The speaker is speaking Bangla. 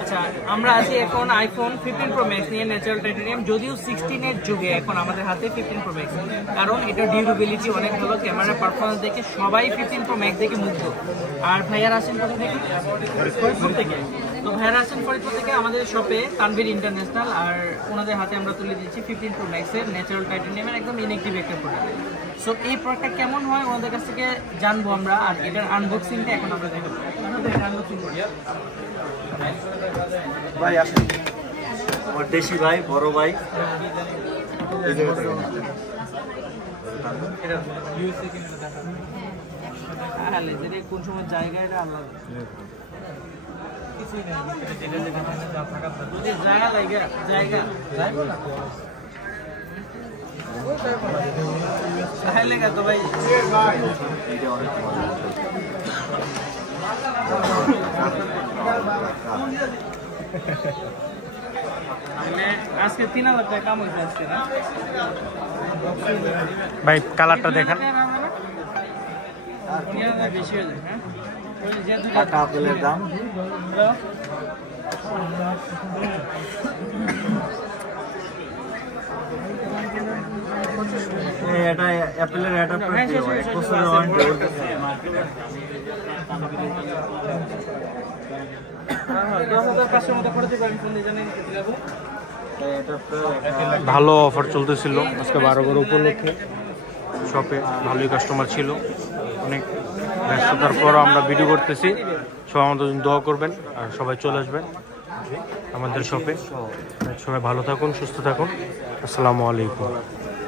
আচ্ছা, আমরা আছি এখন আইফোন 15 প্রো ম্যাক্স নিয়ে, ন্যাচারাল টাইটানিয়াম। যদিও 16 এর যুগে এখন আমাদের হাতে 15 প্রো ম্যাক্স, কারণ এটা ডিউরেবিলিটি অনেক ভালো, ক্যামেরা পারফরমেন্স দেখে সবাই 15 প্রো ম্যাক্স দেখে মুগ্ধ। আর ভাইয়ার আসেন কোথা থেকে? ফরিদপুর থেকে। তো ভাইয়ার আসেন ফরিদপুর থেকে আমাদের শপে তানভীর ইন্টারন্যাশনাল, আর ওনাদের হাতে আমরা তুলে দিচ্ছি 15 প্রো ম্যাক্সের ন্যাচারাল টাইটানিয়ামের একদম ইনএক্টিভ একটা প্রোডাক্ট। সো এই প্রোডাক্টটা কেমন হয় ওনাদের কাছ থেকে জানবো আমরা, আর এটার আনবক্সিংটা এখন আমরা দেখাবো। আনবক্সিং করি ভাই আসেন, আমার দেশি ভাই, বড় ভাই। কোন সময় জায়গা এটা আলাদা কিছুই নেই, জায়গা জায়গা লেগা তো ভাই। আজকে 3000 টাকা কাম হয়েছে আজকে না ভাই? কালারটা দেখেন, বেশি হয়ে যায়। হ্যাঁ, আপেলের দাম এটা অ্যাপেলের অ্যাডাপ্টার 1 বছরের ওয়ারেন্টি। ভালো অফার চলতেছিল আজকে 12 উপলক্ষে। শপে ভালোই কাস্টমার ছিল, অনেক ব্যস্ততার পরও আমরা ভিডিও করতেছি। সবাই আমাদের জন্য দোয়া করবেন আর সবাই চলে আসবেন আমাদের শপে। সবাই ভালো থাকুন, সুস্থ থাকুন। আসসালামু আলাইকুম।